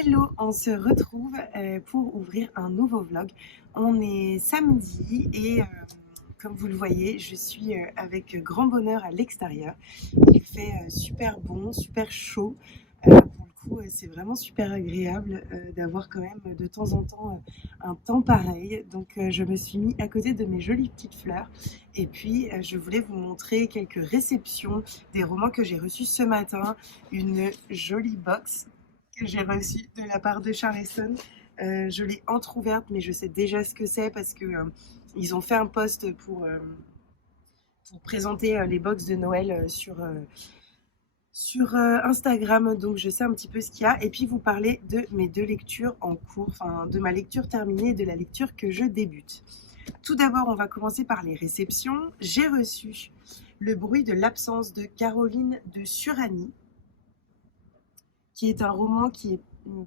Hello, on se retrouve pour ouvrir un nouveau vlog. On est samedi et comme vous le voyez, je suis avec grand bonheur à l'extérieur. Il fait super bon, super chaud. Pour le coup, c'est vraiment super agréable d'avoir quand même de temps en temps un temps pareil. Donc je me suis mis à côté de mes jolies petites fleurs. Et puis je voulais vous montrer quelques réceptions des romans que j'ai reçus ce matin. Une jolie box que j'ai reçue de la part de Charleston. Je l'ai entrouverte, mais je sais déjà ce que c'est parce que ils ont fait un post pour présenter les box de Noël sur Instagram, donc je sais un petit peu ce qu'il y a. Et puis vous parler de mes deux lectures en cours, enfin de ma lecture terminée et de la lecture que je débute. Tout d'abord, on va commencer par les réceptions. J'ai reçu Le bruit de l'absence de Caroline de Surani, qui est un roman qui est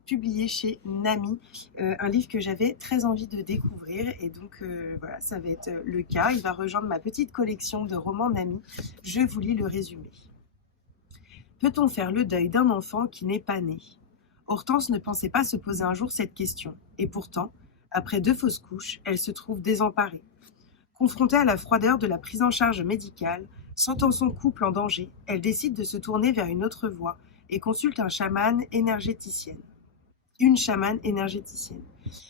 publié chez Nami, un livre que j'avais très envie de découvrir et donc voilà, ça va être le cas. Il va rejoindre ma petite collection de romans Nami. Je vous lis le résumé. Peut-on faire le deuil d'un enfant qui n'est pas né? Hortense ne pensait pas se poser un jour cette question, et pourtant, après 2 fausses couches, elle se trouve désemparée. Confrontée à la froideur de la prise en charge médicale, sentant son couple en danger, elle décide de se tourner vers une autre voie et consulte une chamane énergéticienne.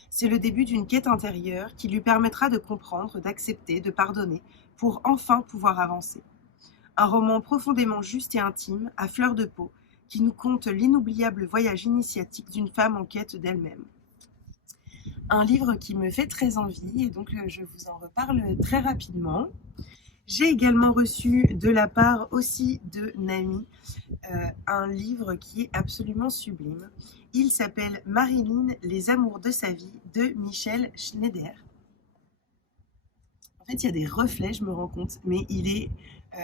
C'est le début d'une quête intérieure qui lui permettra de comprendre, d'accepter, de pardonner, pour enfin pouvoir avancer. Un roman profondément juste et intime, à fleur de peau, qui nous conte l'inoubliable voyage initiatique d'une femme en quête d'elle-même. Un livre qui me fait très envie et donc je vous en reparle très rapidement. J'ai également reçu de la part aussi de Nami un livre qui est absolument sublime. Il s'appelle Marilyn, les amours de sa vie de Michel Schneider. En fait, il y a des reflets, je me rends compte, mais il est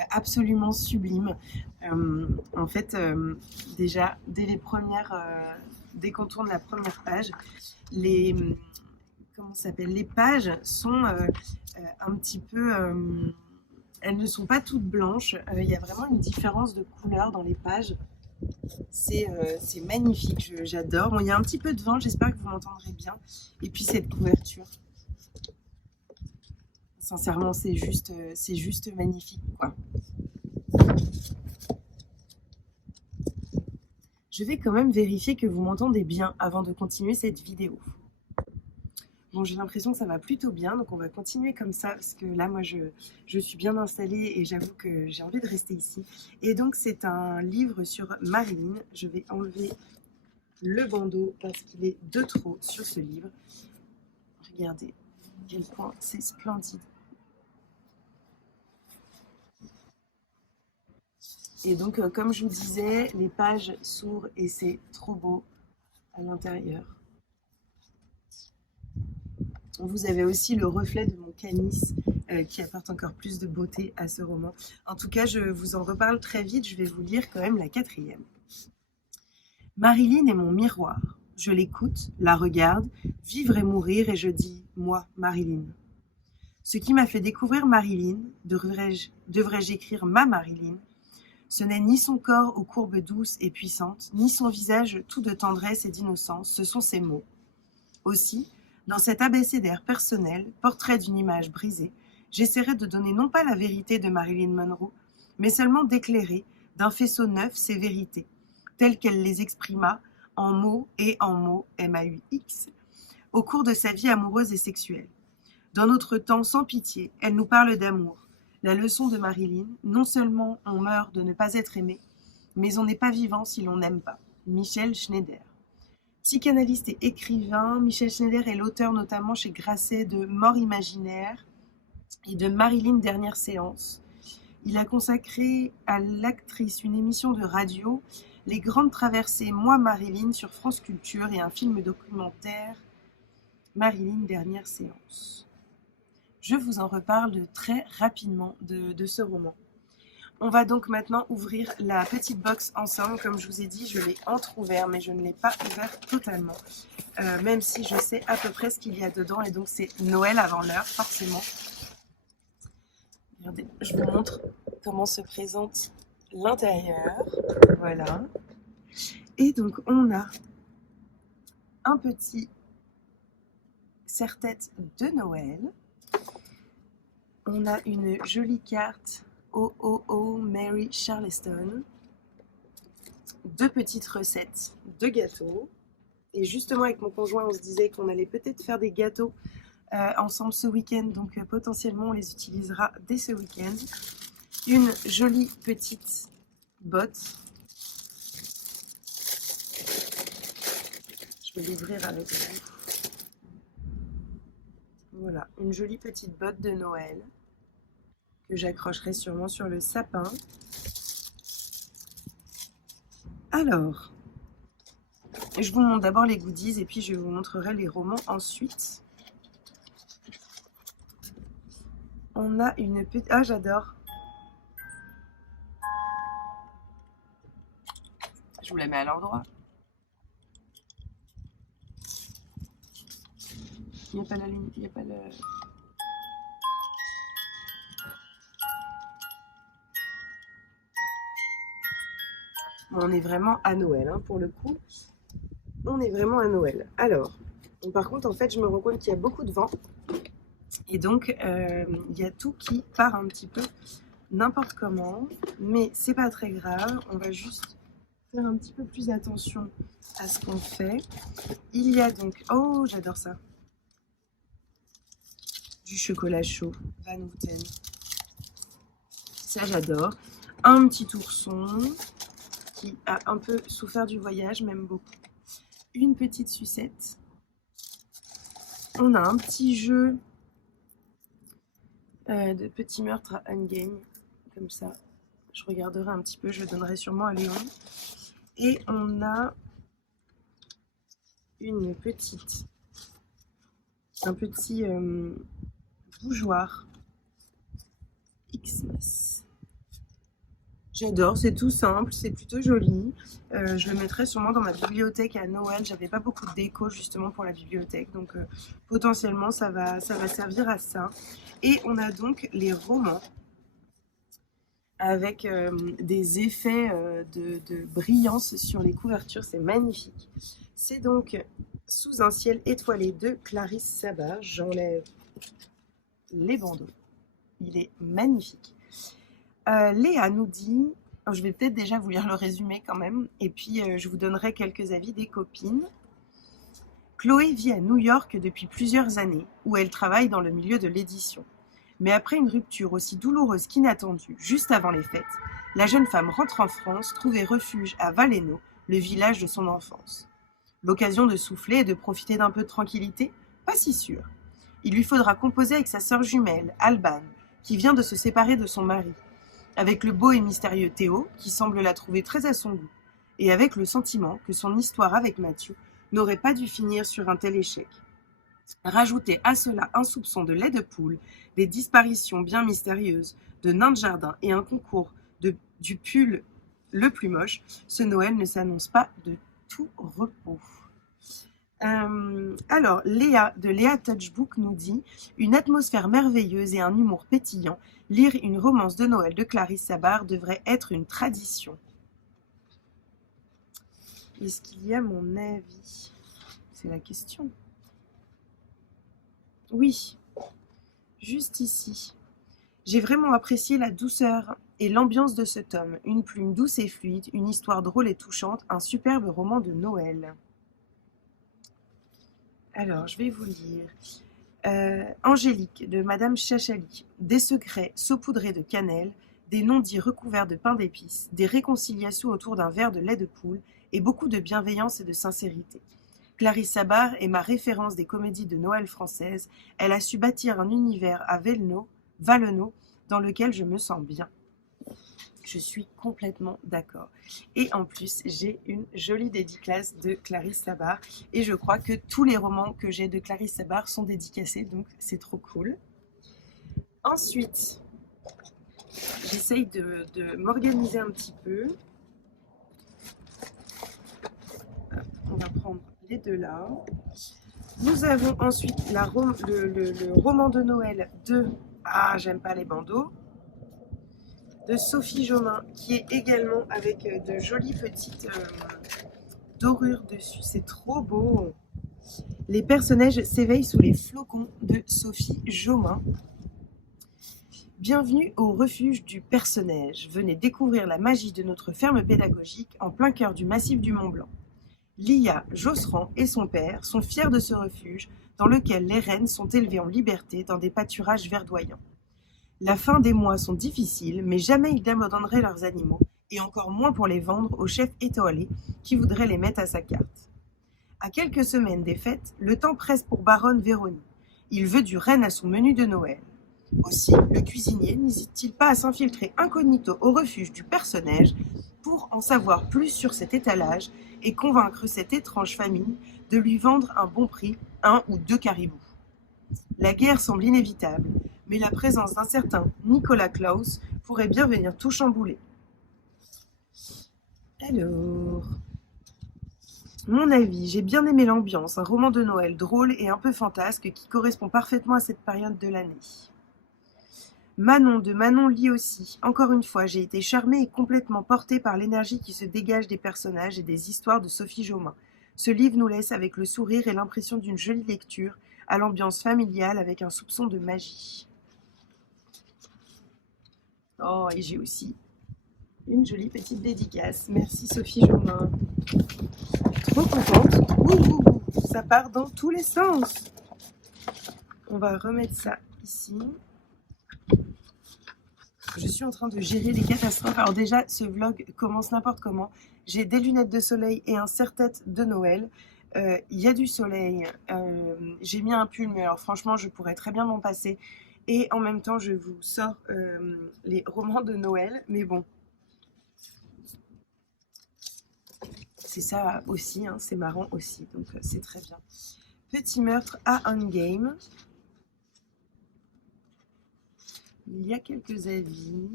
absolument sublime. En fait, déjà, dès qu'on tourne la première page, les, les pages sont un petit peu... elles ne sont pas toutes blanches, il y a vraiment une différence de couleur dans les pages. C'est magnifique, j'adore. Bon, il y a un petit peu de vent, j'espère que vous m'entendrez bien. Et puis cette couverture, sincèrement, c'est juste magnifique, quoi. Je vais quand même vérifier que vous m'entendez bien avant de continuer cette vidéo. Bon, j'ai l'impression que ça va plutôt bien, donc on va continuer comme ça, parce que là, moi, je suis bien installée et j'avoue que j'ai envie de rester ici. Et donc, c'est un livre sur Marilyn. Je vais enlever le bandeau parce qu'il est de trop sur ce livre. Regardez, à quel point c'est splendide. Et donc, comme je vous disais, les pages s'ouvrent et c'est trop beau à l'intérieur. Vous avez aussi le reflet de mon canis qui apporte encore plus de beauté à ce roman. En tout cas, je vous en reparle très vite. Je vais vous lire quand même la 4e. Marilyn est mon miroir. Je l'écoute, la regarde, vivre et mourir, et je dis « moi, Marilyn ». Ce qui m'a fait découvrir Marilyn, devrais-je écrire ma Marilyn, ce n'est ni son corps aux courbes douces et puissantes, ni son visage tout de tendresse et d'innocence, ce sont ses mots. Aussi, dans cet abécédaire personnel, portrait d'une image brisée, j'essaierai de donner non pas la vérité de Marilyn Monroe, mais seulement d'éclairer, d'un faisceau neuf, ses vérités, telles qu'elle les exprima en mots MAUX, au cours de sa vie amoureuse et sexuelle. Dans notre temps sans pitié, elle nous parle d'amour. La leçon de Marilyn, non seulement on meurt de ne pas être aimé, mais on n'est pas vivant si l'on n'aime pas. Michel Schneider. Psychanalyste et écrivain, Michel Schneider est l'auteur notamment chez Grasset de Mort imaginaire et de Marilyn dernière séance. Il a consacré à l'actrice une émission de radio, Les grandes traversées Moi Marilyn sur France Culture et un film documentaire Marilyn dernière séance. Je vous en reparle très rapidement de ce roman. On va donc maintenant ouvrir la petite box ensemble. Comme je vous ai dit, je l'ai entrouvert, mais je ne l'ai pas ouvert totalement. Même si je sais à peu près ce qu'il y a dedans. Et donc, c'est Noël avant l'heure, forcément. Regardez, je vous montre comment se présente l'intérieur. Voilà. Et donc, on a un petit serre-tête de Noël. On a une jolie carte Oh Oh Oh Mary Charleston. 2 petites recettes de gâteaux. Et justement avec mon conjoint, on se disait qu'on allait peut-être faire des gâteaux ensemble ce week-end. Donc potentiellement, on les utilisera dès ce week-end. Une jolie petite botte. Je vais l'ouvrir avec vous. Voilà, une jolie petite botte de Noël que j'accrocherai sûrement sur le sapin. Alors, je vous montre d'abord les goodies et puis je vous montrerai les romans ensuite. On a une petite... Ah, j'adore! Je vous la mets à l'endroit. Il n'y a pas la ligne, il n'y a pas le... Bon, on est vraiment à Noël, hein, pour le coup. On est vraiment à Noël. Alors, par contre, en fait, je me rends compte qu'il y a beaucoup de vent. Et donc, il y a tout qui part un petit peu n'importe comment. Mais c'est pas très grave. On va juste faire un petit peu plus attention à ce qu'on fait. Il y a donc... Oh, j'adore ça. Du chocolat chaud, Van Houten. Ça, j'adore. Un petit ourson qui a un peu souffert du voyage, même beaucoup. Une petite sucette. On a un petit jeu de petits meurtres à Endgame, comme ça. Je regarderai un petit peu, je le donnerai sûrement à Léon. Et on a un petit bougeoir Xmas. J'adore, c'est tout simple, c'est plutôt joli. Je le mettrai sûrement dans ma bibliothèque à Noël. J'avais pas beaucoup de déco justement pour la bibliothèque, donc potentiellement ça va servir à ça. Et on a donc les romans avec des effets de brillance sur les couvertures, c'est magnifique. C'est donc Sous un ciel étoilé de Clarisse Sabar. J'enlève les bandeaux. Il est magnifique. Léa nous dit, je vais peut-être déjà vous lire le résumé quand même, et puis je vous donnerai quelques avis des copines. Chloé vit à New York depuis plusieurs années, où elle travaille dans le milieu de l'édition. Mais après une rupture aussi douloureuse qu'inattendue, juste avant les fêtes, la jeune femme rentre en France, trouver refuge à Valeno, le village de son enfance. L'occasion de souffler et de profiter d'un peu de tranquillité? Pas si sûr. Il lui faudra composer avec sa sœur jumelle, Alban, qui vient de se séparer de son mari, avec le beau et mystérieux Théo, qui semble la trouver très à son goût, et avec le sentiment que son histoire avec Mathieu n'aurait pas dû finir sur un tel échec. Rajoutez à cela un soupçon de lait de poule, des disparitions bien mystérieuses, de nains de jardin et un concours du pull le plus moche, ce Noël ne s'annonce pas de tout repos. Alors, Léa de Léa Touchbook nous dit « Une atmosphère merveilleuse et un humour pétillant, lire une romance de Noël de Clarisse Sabar devrait être une tradition. » Est-ce qu'il y a mon avis? C'est la question. Oui, juste ici. J'ai vraiment apprécié la douceur et l'ambiance de ce tome. Une plume douce et fluide, une histoire drôle et touchante, un superbe roman de Noël. Alors, je vais vous lire. Angélique, de Madame Chachali. Des secrets saupoudrés de cannelle, des non-dits recouverts de pain d'épices, des réconciliations autour d'un verre de lait de poule et beaucoup de bienveillance et de sincérité. Clarisse Sabar est ma référence des comédies de Noël françaises. Elle a su bâtir un univers à Valeno dans lequel je me sens bien. Je suis complètement d'accord. Et en plus, j'ai une jolie dédicace de Clarisse Sabar. Et je crois que tous les romans que j'ai de Clarisse Sabar sont dédicacés, donc c'est trop cool. Ensuite, j'essaye de m'organiser un petit peu. On va prendre les deux là. Nous avons ensuite le roman de Noël de... Ah, j'aime pas les bandeaux. De Sophie Jomain, qui est également avec de jolies petites dorures dessus. C'est trop beau. Les personnages s'éveillent sous les flocons de Sophie Jomain. Bienvenue au refuge du personnage. Venez découvrir la magie de notre ferme pédagogique en plein cœur du massif du Mont-Blanc. Lia Josserand et son père sont fiers de ce refuge dans lequel les rennes sont élevées en liberté dans des pâturages verdoyants. La fin des mois sont difficiles, mais jamais ils n'abandonneraient leurs animaux, et encore moins pour les vendre au chef étoilé qui voudrait les mettre à sa carte. À quelques semaines des fêtes, le temps presse pour baronne Véronique. Il veut du renne à son menu de Noël. Aussi, le cuisinier n'hésite-t-il pas à s'infiltrer incognito au refuge du personnage pour en savoir plus sur cet étalage et convaincre cette étrange famille de lui vendre à un bon prix 1 ou 2 caribous. La guerre semble inévitable, mais la présence d'un certain Nicolas Claus pourrait bien venir tout chambouler. Alors, mon avis, j'ai bien aimé l'ambiance, un roman de Noël drôle et un peu fantasque qui correspond parfaitement à cette période de l'année. Manon de Manon lit aussi. Encore une fois, j'ai été charmée et complètement portée par l'énergie qui se dégage des personnages et des histoires de Sophie Jomain. Ce livre nous laisse avec le sourire et l'impression d'une jolie lecture, à l'ambiance familiale avec un soupçon de magie. Oh, et j'ai aussi une jolie petite dédicace. Merci Sophie Jomain. Trop contente. Ouh, ça part dans tous les sens. On va remettre ça ici. Je suis en train de gérer les catastrophes. Alors déjà, ce vlog commence n'importe comment. J'ai des lunettes de soleil et un serre-tête de Noël. Il y a du soleil. J'ai mis un pull, mais alors franchement, je pourrais très bien m'en passer. Et en même temps, je vous sors les romans de Noël. Mais bon, c'est ça aussi, hein, c'est marrant aussi. Donc c'est très bien. Petit meurtre à Endgame. Il y a quelques avis.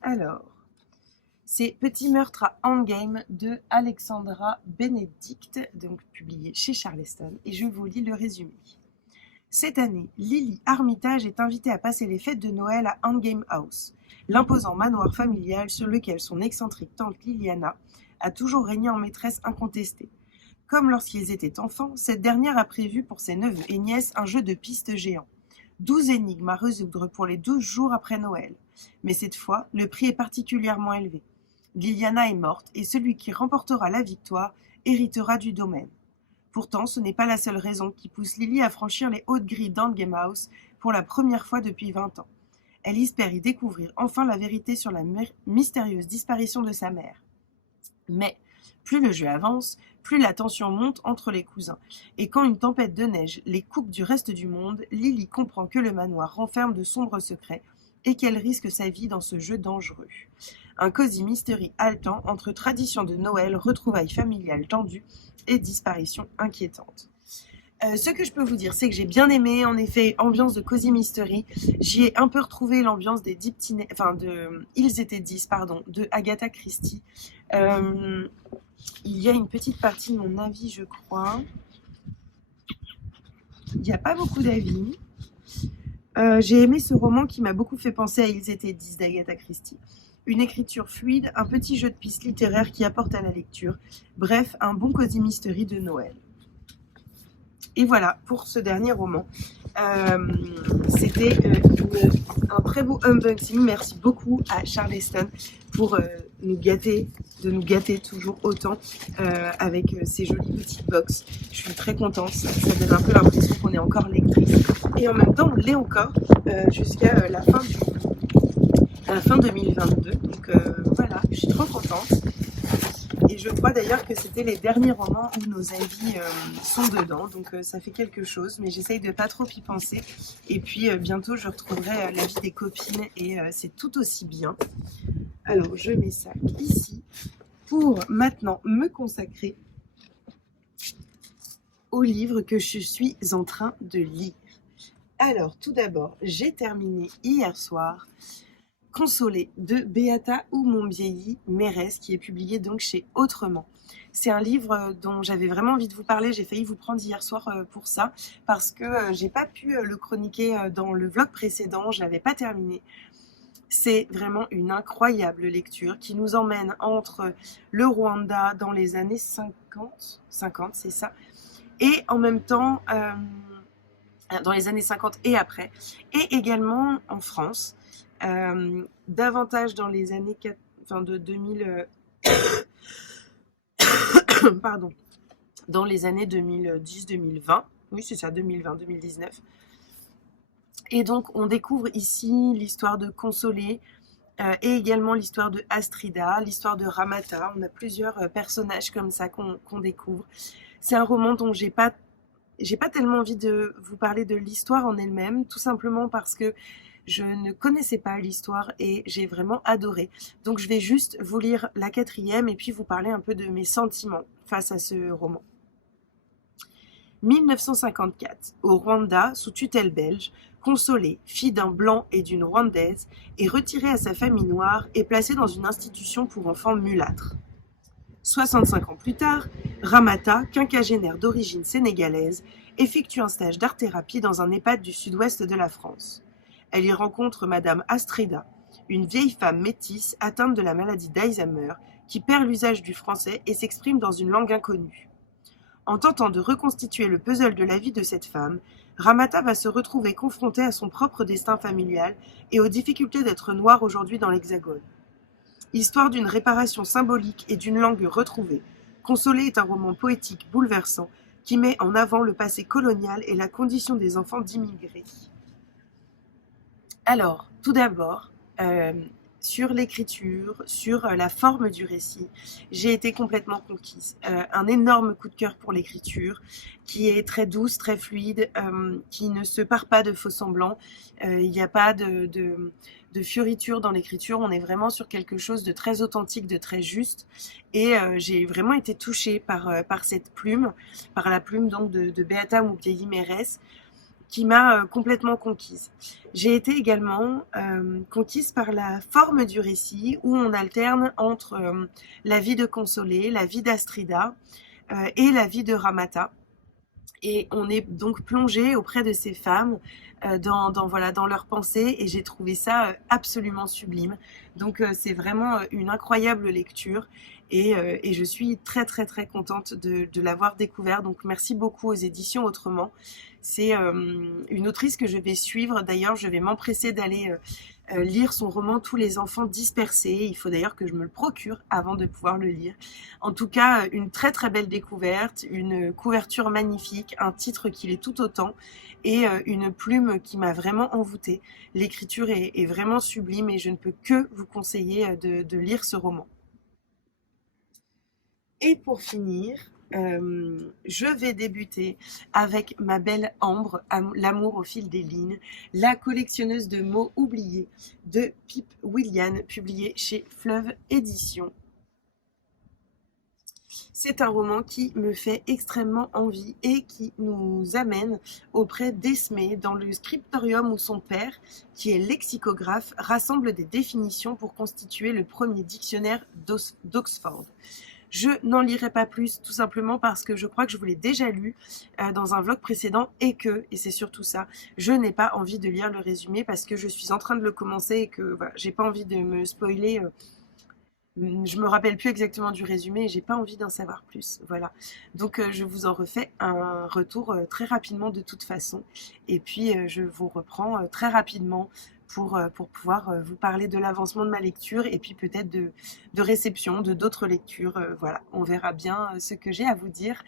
Alors, c'est Petit meurtre à Endgame de Alexandra Benedict, donc publié chez Charleston, et je vous lis le résumé. Cette année, Lily Armitage est invitée à passer les fêtes de Noël à Endgame House, l'imposant manoir familial sur lequel son excentrique tante Liliana a toujours régné en maîtresse incontestée. Comme lorsqu'ils étaient enfants, cette dernière a prévu pour ses neveux et nièces un jeu de piste géant. 12 énigmes à résoudre pour les 12 jours après Noël. Mais cette fois, le prix est particulièrement élevé. Liliana est morte et celui qui remportera la victoire héritera du domaine. Pourtant, ce n'est pas la seule raison qui pousse Lily à franchir les hautes grilles d'Endgame House pour la première fois depuis 20 ans. Elle espère y découvrir enfin la vérité sur la mystérieuse disparition de sa mère. Mais plus le jeu avance, plus la tension monte entre les cousins. Et quand une tempête de neige les coupe du reste du monde, Lily comprend que le manoir renferme de sombres secrets et qu'elle risque sa vie dans ce jeu dangereux. Un cosy mystery haletant entre tradition de Noël, retrouvailles familiales tendues et disparition inquiétante. Ce que je peux vous dire, c'est que j'ai bien aimé, en effet, ambiance de Cozy Mystery. J'y ai un peu retrouvé l'ambiance des Ils étaient 10, pardon, de Agatha Christie. Il y a une petite partie de mon avis, je crois. Il n'y a pas beaucoup d'avis. J'ai aimé ce roman qui m'a beaucoup fait penser à Ils étaient 10 d'Agatha Christie. Une écriture fluide, un petit jeu de pistes littéraires qui apporte à la lecture. Bref, un bon Cozy Mystery de Noël. Et voilà pour ce dernier roman. C'était un très beau unboxing. Merci beaucoup à Charleston pour nous gâter toujours autant avec ces jolies petites box. Je suis très contente, ça donne un peu l'impression qu'on est encore lectrice. Et en même temps, on l'est encore jusqu'à la fin 2022. Donc voilà, je suis trop contente. Et je crois d'ailleurs que c'était les derniers romans où nos avis sont dedans, donc ça fait quelque chose, mais j'essaye de pas trop y penser. Et puis bientôt je retrouverai l'avis des copines et c'est tout aussi bien. Alors je mets ça ici pour maintenant me consacrer au livre que je suis en train de lire. Alors tout d'abord, j'ai terminé hier soir Consolée de Beata ou mon vieilli Mérès, qui est publié donc chez Autrement. C'est un livre dont j'avais vraiment envie de vous parler. J'ai failli vous prendre hier soir pour ça parce que j'ai pas pu le chroniquer dans le vlog précédent. Je l'avais pas terminé. C'est vraiment une incroyable lecture qui nous emmène entre le Rwanda dans les années 50 c'est ça, et en même temps dans les années 50 et après, et également en France, davantage dans les années de 2000, pardon, dans les années 2010-2020, oui c'est ça, 2020-2019. Et donc on découvre ici l'histoire de Consolé, et également l'histoire de Astrida, l'histoire de Ramata. On a plusieurs personnages comme ça qu'on découvre. C'est un roman dont j'ai pas tellement envie de vous parler de l'histoire en elle-même, tout simplement parce que je ne connaissais pas l'histoire et j'ai vraiment adoré. Donc je vais juste vous lire la 4e et puis vous parler un peu de mes sentiments face à ce roman. 1954, au Rwanda, sous tutelle belge, Consolé, fille d'un blanc et d'une rwandaise, est retirée à sa famille noire et placée dans une institution pour enfants mulâtres. 65 ans plus tard, Ramata, quinquagénaire d'origine sénégalaise, effectue un stage d'art-thérapie dans un EHPAD du sud-ouest de la France. Elle y rencontre Madame Astrida, une vieille femme métisse atteinte de la maladie d'Alzheimer qui perd l'usage du français et s'exprime dans une langue inconnue. En tentant de reconstituer le puzzle de la vie de cette femme, Ramata va se retrouver confrontée à son propre destin familial et aux difficultés d'être noire aujourd'hui dans l'Hexagone. Histoire d'une réparation symbolique et d'une langue retrouvée, Consolé est un roman poétique bouleversant qui met en avant le passé colonial et la condition des enfants d'immigrés. Alors, tout d'abord, sur l'écriture, sur la forme du récit, j'ai été complètement conquise. Un énorme coup de cœur pour l'écriture, qui est très douce, très fluide, qui ne se pare pas de faux semblants. Il n'y a pas de fioritures dans l'écriture, on est vraiment sur quelque chose de très authentique, de très juste. Et j'ai vraiment été touchée par cette plume, par la plume donc de Beata Moupiayi-Mérès, qui m'a complètement conquise. J'ai été également conquise par la forme du récit, où on alterne entre la vie de Consolé, la vie d'Astrida et la vie de Ramata. Et on est donc plongé auprès de ces femmes dans leurs pensées, et j'ai trouvé ça absolument sublime. Donc c'est vraiment une incroyable lecture, et je suis très très très contente de l'avoir découvert. Donc merci beaucoup aux éditions Autrement. C'est une autrice que je vais suivre. D'ailleurs, je vais m'empresser d'aller lire son roman Tous les enfants dispersés. Il faut d'ailleurs que je me le procure avant de pouvoir le lire. En tout cas, une très très belle découverte, une couverture magnifique, un titre qui l'est tout autant, et une plume qui m'a vraiment envoûtée. L'écriture est vraiment sublime et je ne peux que vous conseiller de lire ce roman. Et pour finir, je vais débuter avec ma belle Ambre, L'amour au fil des lignes, la collectionneuse de mots oubliés de Pip Willian, publié chez Fleuve Éditions. C'est un roman qui me fait extrêmement envie et qui nous amène auprès d'Esmé dans le scriptorium où son père, qui est lexicographe, rassemble des définitions pour constituer le premier dictionnaire d'Oxford. Je n'en lirai pas plus, tout simplement parce que je crois que je vous l'ai déjà lu dans un vlog précédent, et c'est surtout ça, je n'ai pas envie de lire le résumé parce que je suis en train de le commencer et que voilà, j'ai pas envie de me spoiler. Je me rappelle plus exactement du résumé et j'ai pas envie d'en savoir plus. Voilà. Donc je vous en refais un retour très rapidement de toute façon. Et puis je vous reprends très rapidement pour pouvoir vous parler de l'avancement de ma lecture et puis peut-être de réception de d'autres lectures. Voilà, on verra bien ce que j'ai à vous dire.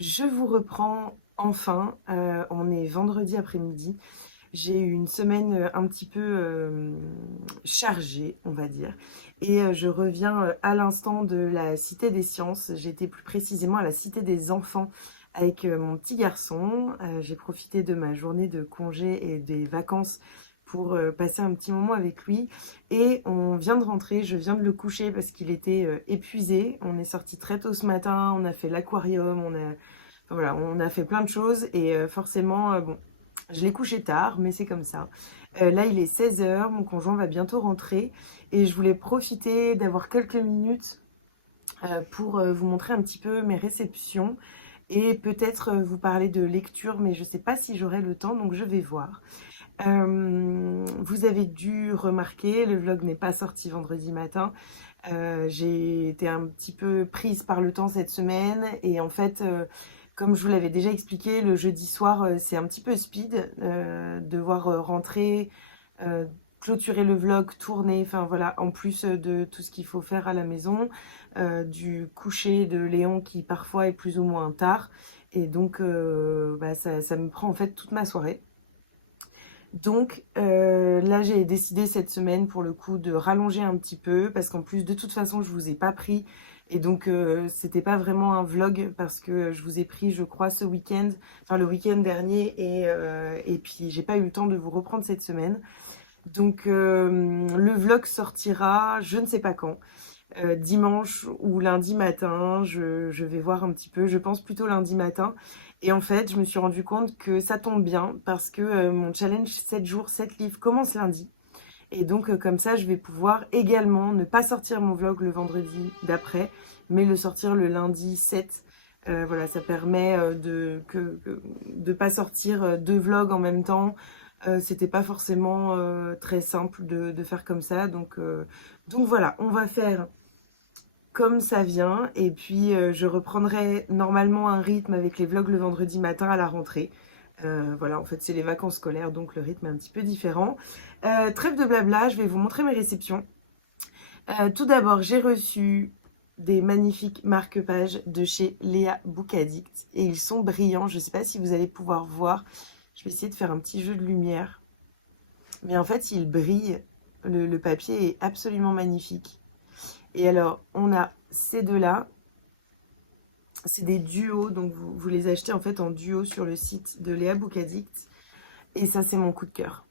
Je vous reprends enfin. On est vendredi après-midi. J'ai eu une semaine un petit peu chargée, on va dire. Et je reviens à l'instant de la Cité des Sciences. J'étais plus précisément à la Cité des Enfants avec mon petit garçon. J'ai profité de ma journée de congé et des vacances pour passer un petit moment avec lui. Et on vient de rentrer, je viens de le coucher parce qu'il était épuisé. On est sorti très tôt ce matin, on a fait l'aquarium, on a fait plein de choses. Et forcément, bon... Je l'ai couché tard, mais c'est comme ça. Là, il est 16 h, mon conjoint va bientôt rentrer et je voulais profiter d'avoir quelques minutes pour vous montrer un petit peu mes réceptions et peut-être vous parler de lecture, mais je ne sais pas si j'aurai le temps, donc je vais voir. Vous avez dû remarquer, le vlog n'est pas sorti vendredi matin. J'ai été un petit peu prise par le temps cette semaine et en fait... Comme je vous l'avais déjà expliqué, le jeudi soir, c'est un petit peu speed, devoir rentrer, euh, clôturer le vlog, tourner, enfin voilà, en plus de tout ce qu'il faut faire à la maison, du coucher de Léon qui parfois est plus ou moins tard, et donc bah, ça me prend en fait toute ma soirée. Donc là, j'ai décidé cette semaine pour le coup de rallonger un petit peu parce qu'en plus de toute façon, je vous ai pas pris et donc c'était pas vraiment un vlog parce que je vous ai pris, je crois, ce week-end, enfin le week-end dernier et puis j'ai pas eu le temps de vous reprendre cette semaine. Donc le vlog sortira, je ne sais pas quand. Dimanche ou lundi matin, je vais voir un petit peu, je pense plutôt lundi matin. Et en fait, je me suis rendu compte que ça tombe bien parce que mon challenge 7 jours, 7 livres commence lundi. Et donc comme ça, je vais pouvoir également ne pas sortir mon vlog le vendredi d'après, mais le sortir le lundi 7. Voilà, ça permet de pas sortir deux vlogs en même temps. C'était pas forcément très simple de faire comme ça. Donc voilà, on va faire comme ça vient. Et puis, je reprendrai normalement un rythme avec les vlogs le vendredi matin à la rentrée. Voilà, en fait, c'est les vacances scolaires, donc le rythme est un petit peu différent. Trêve de blabla, je vais vous montrer mes réceptions. Tout d'abord, j'ai reçu des magnifiques marque-pages de chez Léa Book-Addict. Et ils sont brillants. Je ne sais pas si vous allez pouvoir voir. Je vais essayer de faire un petit jeu de lumière. Mais en fait, ils brillent. Le papier est absolument magnifique. Et alors, on a ces deux-là. C'est des duos, donc vous les achetez en fait en duo sur le site de Léa Book-Addict. Et ça, c'est mon coup de cœur.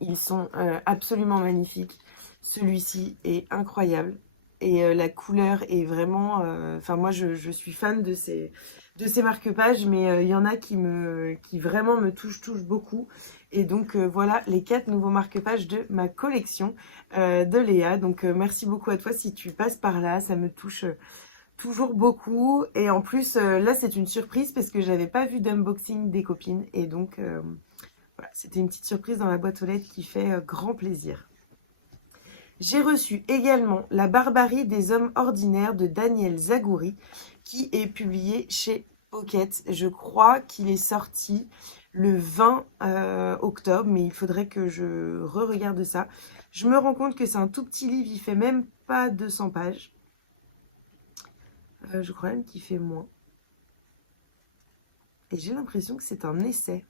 Ils sont absolument magnifiques. Celui-ci est incroyable. Et la couleur est vraiment... Enfin, moi, je suis fan de ces marque-pages, mais il y en a qui vraiment me touchent beaucoup. Et donc, voilà les 4 nouveaux marque-pages de ma collection de Léa. Donc, merci beaucoup à toi si tu passes par là. Ça me touche toujours beaucoup. Et en plus, là, c'est une surprise parce que j'avais pas vu d'unboxing des copines. Et donc, voilà, c'était une petite surprise dans la boîte aux lettres qui fait grand plaisir. J'ai reçu également La barbarie des hommes ordinaires de Daniel Zagouri, qui est publié chez Pocket. Je crois qu'il est sorti le 20 octobre, mais il faudrait que je re-regarde ça. Je me rends compte que c'est un tout petit livre, il fait même pas 200 pages. Je crois même qu'il fait moins. Et j'ai l'impression que c'est un essai.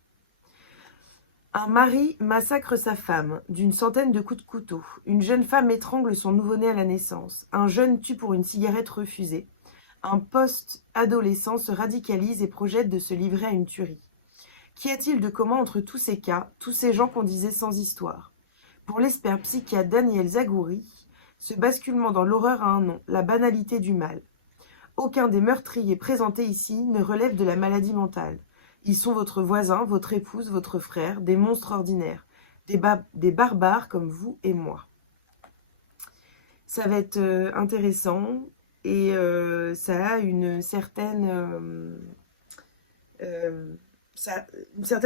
Un mari massacre sa femme d'une centaine de coups de couteau. Une jeune femme étrangle son nouveau-né à la naissance. Un jeune tue pour une cigarette refusée. Un post-adolescent se radicalise et projette de se livrer à une tuerie. Qu'y a-t-il de commun entre tous ces cas, tous ces gens qu'on disait sans histoire? Pour l'expert psychiatre Daniel Zagouri, ce basculement dans l'horreur a un nom, la banalité du mal. Aucun des meurtriers présentés ici ne relève de la maladie mentale. Ils sont votre voisin, votre épouse, votre frère, des monstres ordinaires, des barbares comme vous et moi. Ça va être intéressant et ça a une certaine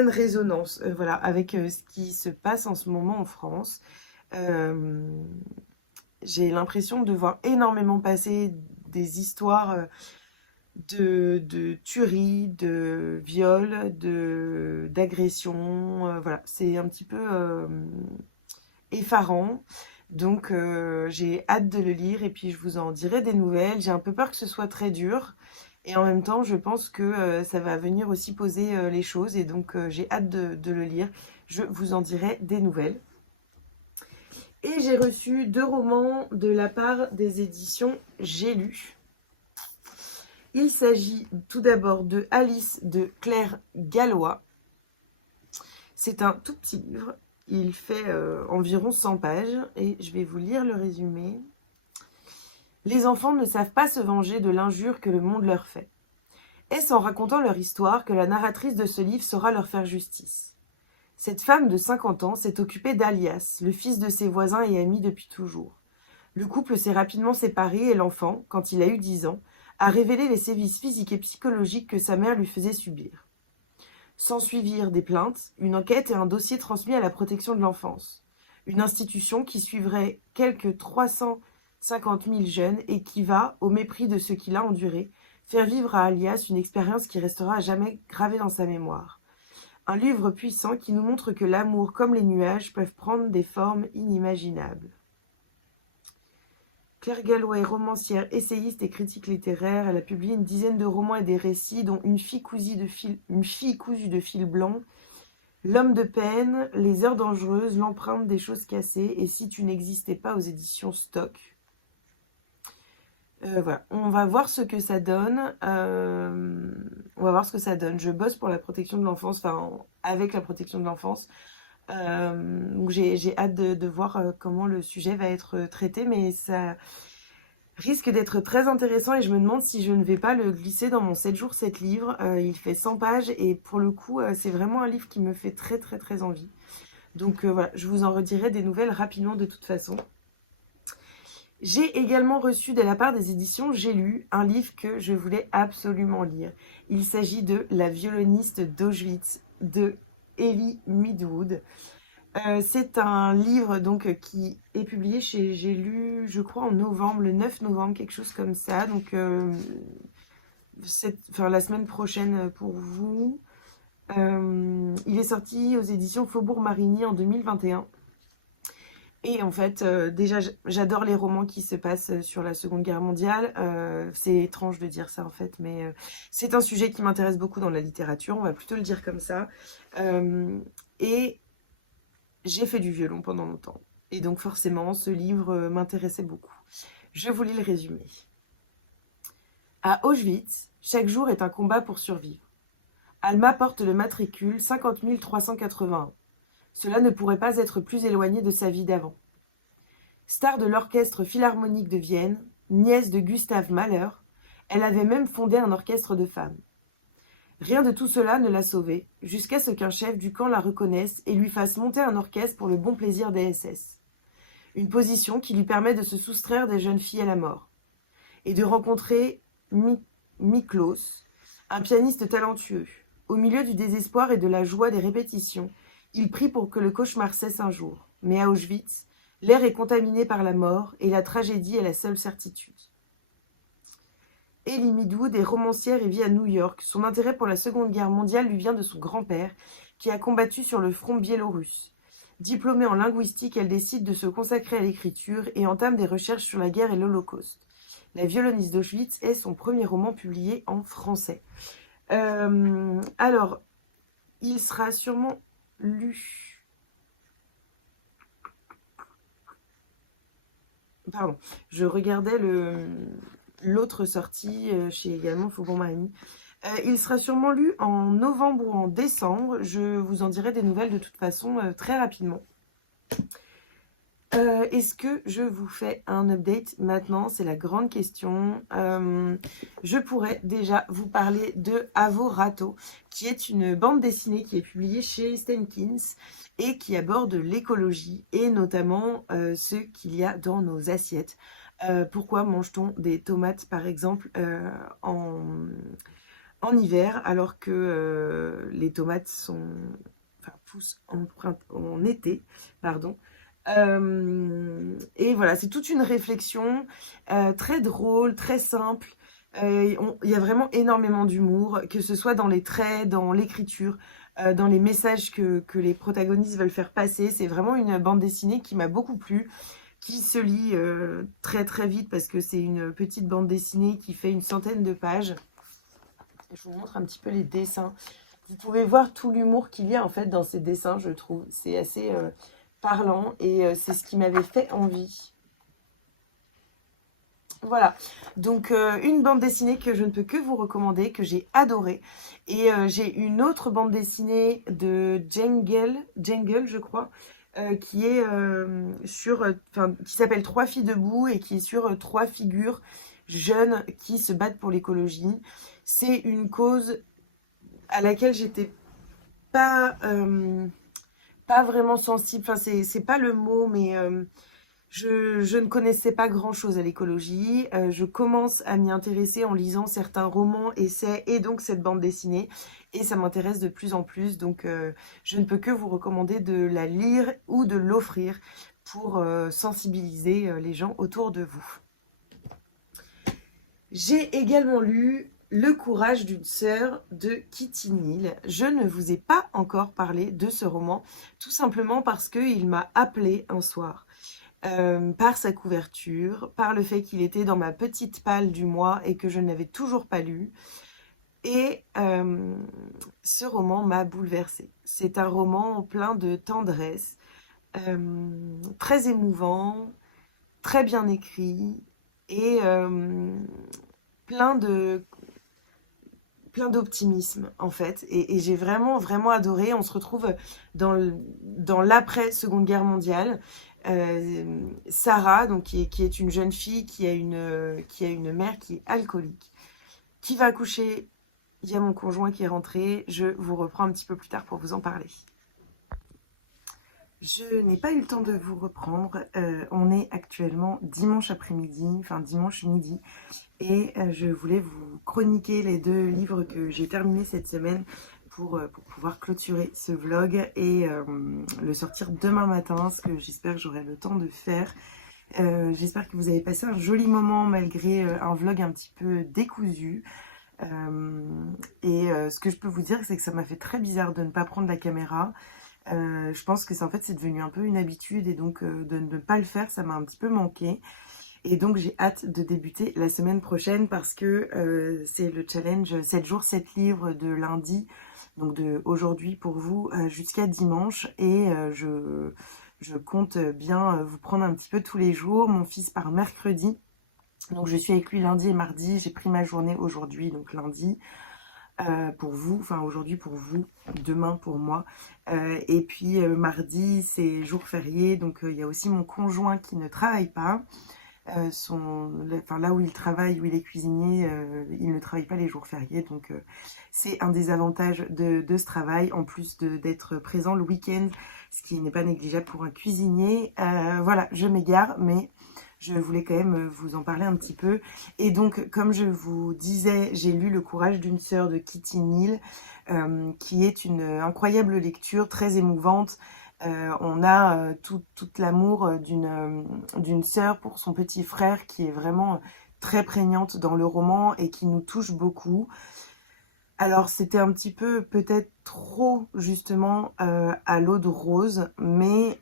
résonance voilà, avec ce qui se passe en ce moment en France. J'ai l'impression de voir énormément passer des histoires de tueries, de viols, d'agressions. Voilà, c'est un petit peu effarant. Donc j'ai hâte de le lire et puis je vous en dirai des nouvelles. J'ai un peu peur que ce soit très dur. Et en même temps, je pense que ça va venir aussi poser les choses. Et donc j'ai hâte de le lire. Je vous en dirai des nouvelles. Et j'ai reçu 2 romans de la part des éditions J'ai lu. Il s'agit tout d'abord de Alice de Claire Gallois. C'est un tout petit livre. Il fait environ 100 pages et je vais vous lire le résumé. Les enfants ne savent pas se venger de l'injure que le monde leur fait. Est-ce en racontant leur histoire que la narratrice de ce livre saura leur faire justice? Cette femme de 50 ans s'est occupée d'Alias, le fils de ses voisins et amis depuis toujours. Le couple s'est rapidement séparé et l'enfant, quand il a eu 10 ans, a révélé les sévices physiques et psychologiques que sa mère lui faisait subir. S'ensuivirent des plaintes, une enquête et un dossier transmis à la protection de l'enfance. Une institution qui suivrait quelques 350 000 jeunes et qui va, au mépris de ce qu'il a enduré, faire vivre à Alias une expérience qui restera à jamais gravée dans sa mémoire. Un livre puissant qui nous montre que l'amour, comme les nuages, peuvent prendre des formes inimaginables. Claire Galloway, romancière, essayiste et critique littéraire, elle a publié une dizaine de romans et des récits, dont Une fille cousue de fil blanc, L'homme de peine, Les heures dangereuses, L'empreinte des choses cassées et Si tu n'existais pas aux éditions Stock. Voilà, on va voir ce que ça donne. Je bosse pour la protection de l'enfance, enfin avec la protection de l'enfance. Donc j'ai hâte de voir comment le sujet va être traité, mais ça risque d'être très intéressant et je me demande si je ne vais pas le glisser dans mon 7 jours 7 livres. Il fait 100 pages et pour le coup, c'est vraiment un livre qui me fait très très très envie. Donc voilà, je vous en redirai des nouvelles rapidement de toute façon. J'ai également reçu de la part des éditions J'ai lu un livre que je voulais absolument lire. Il s'agit de La violoniste d'Auschwitz de Ellie Midwood. C'est un livre donc qui est publié chez J'ai lu, je crois en novembre, le 9 novembre, quelque chose comme ça. Donc la semaine prochaine pour vous. Il est sorti aux éditions Faubourg Marigny en 2021. Et en fait, déjà, j'adore les romans qui se passent sur la Seconde Guerre mondiale. C'est étrange de dire ça en fait, mais c'est un sujet qui m'intéresse beaucoup dans la littérature, on va plutôt le dire comme ça. Et j'ai fait du violon pendant longtemps. Et donc forcément, ce livre m'intéressait beaucoup. Je vous lis le résumé. À Auschwitz, chaque jour est un combat pour survivre. Alma porte le matricule 50 381. Cela ne pourrait pas être plus éloigné de sa vie d'avant. Star de l'orchestre philharmonique de Vienne, nièce de Gustav Mahler, elle avait même fondé un orchestre de femmes. Rien de tout cela ne l'a sauvée, jusqu'à ce qu'un chef du camp la reconnaisse et lui fasse monter un orchestre pour le bon plaisir des SS. Une position qui lui permet de se soustraire des jeunes filles à la mort. Et de rencontrer Miklos, un pianiste talentueux. Au milieu du désespoir et de la joie des répétitions, il prie pour que le cauchemar cesse un jour. Mais à Auschwitz, l'air est contaminé par la mort et la tragédie est la seule certitude. Ellie Midwood est romancière et vit à New York. Son intérêt pour la Seconde Guerre mondiale lui vient de son grand-père, qui a combattu sur le front biélorusse. Diplômée en linguistique, elle décide de se consacrer à l'écriture et entame des recherches sur la guerre et l'Holocauste. La violoniste d'Auschwitz est son premier roman publié en français. Alors, il sera sûrement lu. Pardon, je regardais l'autre sortie chez également Faubourg Marigny. Il sera sûrement lu en novembre ou en décembre. Je vous en dirai des nouvelles de toute façon très rapidement. Est-ce que je vous fais un update maintenant? C'est la grande question. Je pourrais déjà vous parler de Avorato, qui est une bande dessinée qui est publiée chez Stenkins et qui aborde l'écologie et notamment ce qu'il y a dans nos assiettes. Pourquoi mange-t-on des tomates par exemple en hiver alors que les tomates poussent en été, pardon. Et voilà, c'est toute une réflexion très drôle, très simple. Il y a vraiment énormément d'humour, que ce soit dans les traits, dans l'écriture, dans les messages que les protagonistes veulent faire passer. C'est vraiment une bande dessinée qui m'a beaucoup plu, qui se lit très très vite parce que c'est une petite bande dessinée qui fait une centaine de pages. Je vous montre un petit peu les dessins. Vous pouvez voir tout l'humour qu'il y a en fait dans ces dessins, je trouve. C'est assez parlant et c'est ce qui m'avait fait envie. Voilà, donc une bande dessinée que je ne peux que vous recommander, que j'ai adorée. Et j'ai une autre bande dessinée de Jangle je crois, qui est qui s'appelle 3 filles debout et qui est sur 3 figures jeunes qui se battent pour l'écologie. C'est une cause à laquelle j'étais pas vraiment sensible, enfin c'est pas le mot, mais je ne connaissais pas grand chose à l'écologie. Je commence à m'y intéresser en lisant certains romans, essais et donc cette bande dessinée, et ça m'intéresse de plus en plus, donc je ne peux que vous recommander de la lire ou de l'offrir pour sensibiliser les gens autour de vous. J'ai également lu Le courage d'une sœur de Kitty Neal. Je ne vous ai pas encore parlé de ce roman, tout simplement parce qu'il m'a appelé un soir. Par sa couverture, par le fait qu'il était dans ma petite palle du mois et que je n'avais toujours pas lu. Et ce roman m'a bouleversée. C'est un roman plein de tendresse, très émouvant, très bien écrit et plein de plein d'optimisme en fait et j'ai vraiment adoré. On se retrouve dans l'après Seconde Guerre mondiale. Sarah, donc qui est une jeune fille qui a une mère qui est alcoolique, qui va accoucher. Il y a mon conjoint qui est rentré. Je vous reprends un petit peu plus tard pour vous en parler. Je n'ai pas eu le temps de vous reprendre. On est actuellement dimanche après-midi, enfin dimanche midi. Et je voulais vous chroniquer les 2 livres que j'ai terminés cette semaine pour pouvoir clôturer ce vlog et le sortir demain matin, ce que j'espère que j'aurai le temps de faire. J'espère que vous avez passé un joli moment malgré un vlog un petit peu décousu. Ce que je peux vous dire, c'est que ça m'a fait très bizarre de ne pas prendre la caméra. Je pense que c'est devenu un peu une habitude et donc de ne pas le faire, ça m'a un petit peu manqué. Et donc j'ai hâte de débuter la semaine prochaine parce que c'est le challenge 7 jours 7 livres de lundi, donc de aujourd'hui pour vous jusqu'à dimanche. Et je compte bien vous prendre un petit peu tous les jours. Mon fils part mercredi, donc je suis avec lui lundi et mardi. J'ai pris ma journée aujourd'hui, donc lundi. Pour vous, enfin aujourd'hui pour vous, demain pour moi. Et puis mardi c'est jour férié, donc il y a aussi mon conjoint qui ne travaille pas. Là où il travaille, où il est cuisinier, il ne travaille pas les jours fériés, donc c'est un des avantages de ce travail, en plus d'être présent le week-end, ce qui n'est pas négligeable pour un cuisinier. Voilà, je m'égare, mais je voulais quand même vous en parler un petit peu. Et donc, comme je vous disais, j'ai lu Le courage d'une sœur de Kitty Neal, qui est une incroyable lecture, très émouvante. On a tout l'amour d'une sœur pour son petit frère qui est vraiment très prégnante dans le roman et qui nous touche beaucoup. Alors c'était un petit peu peut-être trop justement à l'eau de rose, mais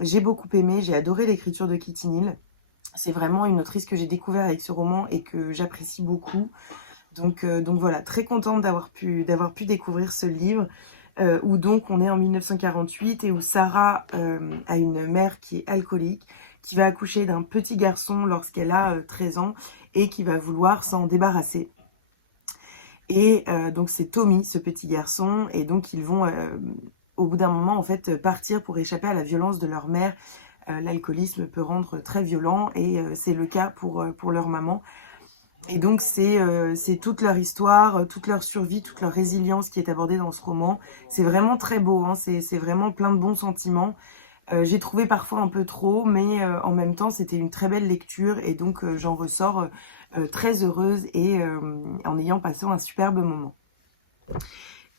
j'ai beaucoup aimé, j'ai adoré l'écriture de Kitty Neal. C'est vraiment une autrice que j'ai découvert avec ce roman et que j'apprécie beaucoup. Donc voilà, très contente d'avoir pu découvrir ce livre. Où donc on est en 1948 et où Sarah a une mère qui est alcoolique, qui va accoucher d'un petit garçon lorsqu'elle a 13 ans et qui va vouloir s'en débarrasser. Et donc c'est Tommy, ce petit garçon, et donc ils vont au bout d'un moment en fait partir pour échapper à la violence de leur mère. L'alcoolisme peut rendre très violent et c'est le cas pour leur maman. Et donc c'est toute leur histoire, toute leur survie, toute leur résilience qui est abordée dans ce roman. C'est vraiment très beau, hein, c'est vraiment plein de bons sentiments. J'ai trouvé parfois un peu trop, mais en même temps c'était une très belle lecture et donc j'en ressors très heureuse et en ayant passé un superbe moment.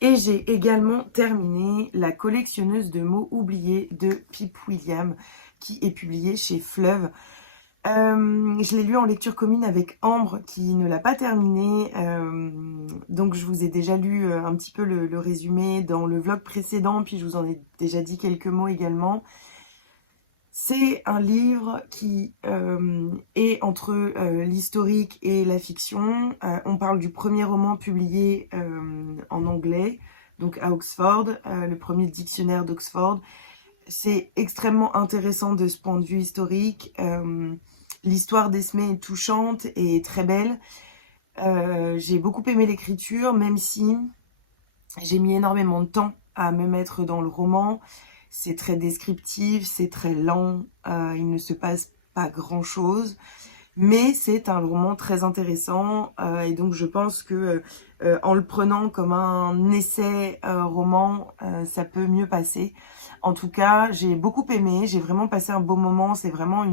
Et j'ai également terminé La collectionneuse de mots oubliés de Pip Williams, qui est publié chez Fleuve. Je l'ai lu en lecture commune avec Ambre qui ne l'a pas terminé, donc je vous ai déjà lu un petit peu le résumé dans le vlog précédent, puis je vous en ai déjà dit quelques mots également. C'est un livre qui est entre l'historique et la fiction. On parle du premier roman publié en anglais, donc à Oxford, le premier dictionnaire d'Oxford. C'est extrêmement intéressant de ce point de vue historique. L'histoire d'Esmé est touchante et très belle. J'ai beaucoup aimé l'écriture, même si j'ai mis énormément de temps à me mettre dans le roman. C'est très descriptif, c'est très lent, il ne se passe pas grand-chose. Mais c'est un roman très intéressant et donc je pense que en le prenant comme un essai roman, ça peut mieux passer. En tout cas, j'ai beaucoup aimé, j'ai vraiment passé un beau moment. C'est vraiment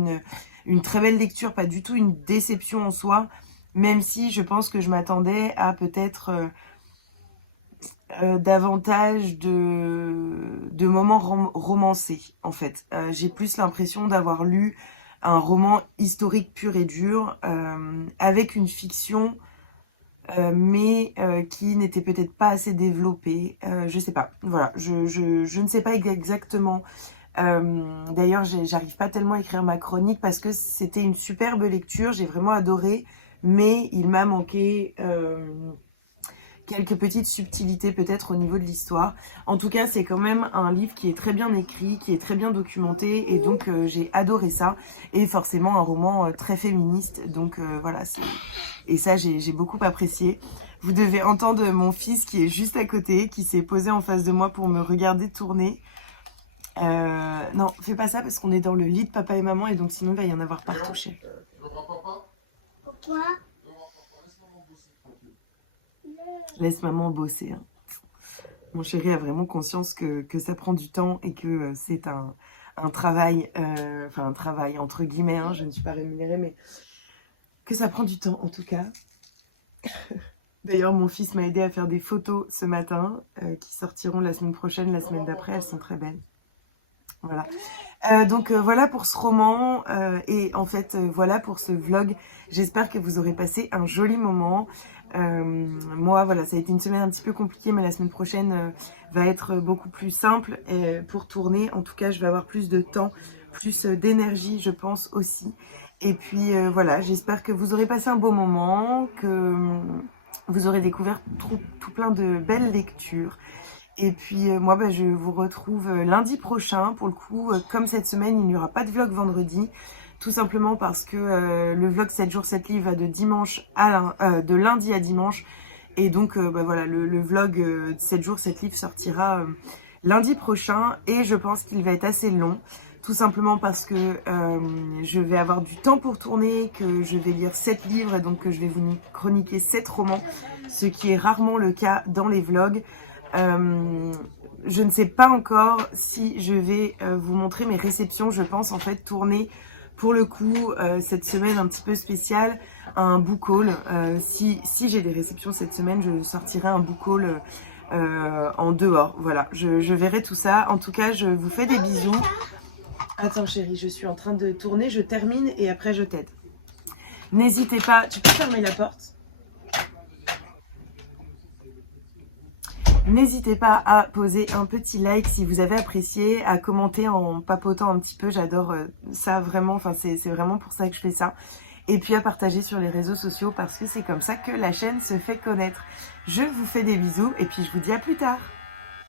une très belle lecture, pas du tout une déception en soi, même si je pense que je m'attendais à peut-être davantage de moments romancés en fait. J'ai plus l'impression d'avoir lu un roman historique pur et dur avec une fiction mais qui n'était peut-être pas assez développée. Je sais pas, voilà, je ne sais pas exactement. D'ailleurs, j'arrive pas tellement à écrire ma chronique parce que c'était une superbe lecture, j'ai vraiment adoré, mais il m'a manqué quelques petites subtilités peut-être au niveau de l'histoire. En tout cas, c'est quand même un livre qui est très bien écrit, qui est très bien documenté, et donc j'ai adoré ça. Et forcément un roman très féministe, donc voilà, et ça j'ai beaucoup apprécié. Vous devez entendre mon fils qui est juste à côté, qui s'est posé en face de moi pour me regarder tourner. Non, fais pas ça parce qu'on est dans le lit de papa et maman, et donc sinon il va y en avoir partout chez. Pourquoi? Laisse maman bosser, hein. Mon chéri a vraiment conscience que ça prend du temps et que c'est un travail, enfin un travail entre guillemets, hein, je ne suis pas rémunérée, mais que ça prend du temps en tout cas. D'ailleurs, mon fils m'a aidé à faire des photos ce matin qui sortiront la semaine prochaine, la semaine d'après, elles sont très belles. Voilà. Donc voilà pour ce roman et en fait voilà pour ce vlog. J'espère que vous aurez passé un joli moment. Moi voilà, ça a été une semaine un petit peu compliquée, mais la semaine prochaine va être beaucoup plus simple pour tourner. En tout cas, je vais avoir plus de temps, plus d'énergie, je pense aussi. Et puis voilà, j'espère que vous aurez passé un beau moment, que vous aurez découvert tout plein de belles lectures. Et puis moi je vous retrouve lundi prochain. Pour le coup, comme cette semaine il n'y aura pas de vlog vendredi, tout simplement parce que le vlog 7 jours 7 livres va de lundi à dimanche. Et donc voilà, le vlog 7 jours 7 livres sortira lundi prochain, et je pense qu'il va être assez long. Tout simplement parce que je vais avoir du temps pour tourner, que je vais lire 7 livres, et donc que je vais vous chroniquer 7 romans, ce qui est rarement le cas dans les vlogs. Je ne sais pas encore si je vais vous montrer mes réceptions. Je pense en fait tourner pour le coup cette semaine un petit peu spéciale, un book haul. Si j'ai des réceptions cette semaine, je sortirai un book haul en dehors. Voilà, je verrai tout ça. En tout cas, je vous fais des bisous. Attends chérie, je suis en train de tourner, je termine et après je t'aide. N'hésitez pas, tu peux fermer la porte? N'hésitez pas à poser un petit like si vous avez apprécié, à commenter en papotant un petit peu, j'adore ça vraiment, enfin c'est vraiment pour ça que je fais ça. Et puis à partager sur les réseaux sociaux parce que c'est comme ça que la chaîne se fait connaître. Je vous fais des bisous et puis je vous dis à plus tard.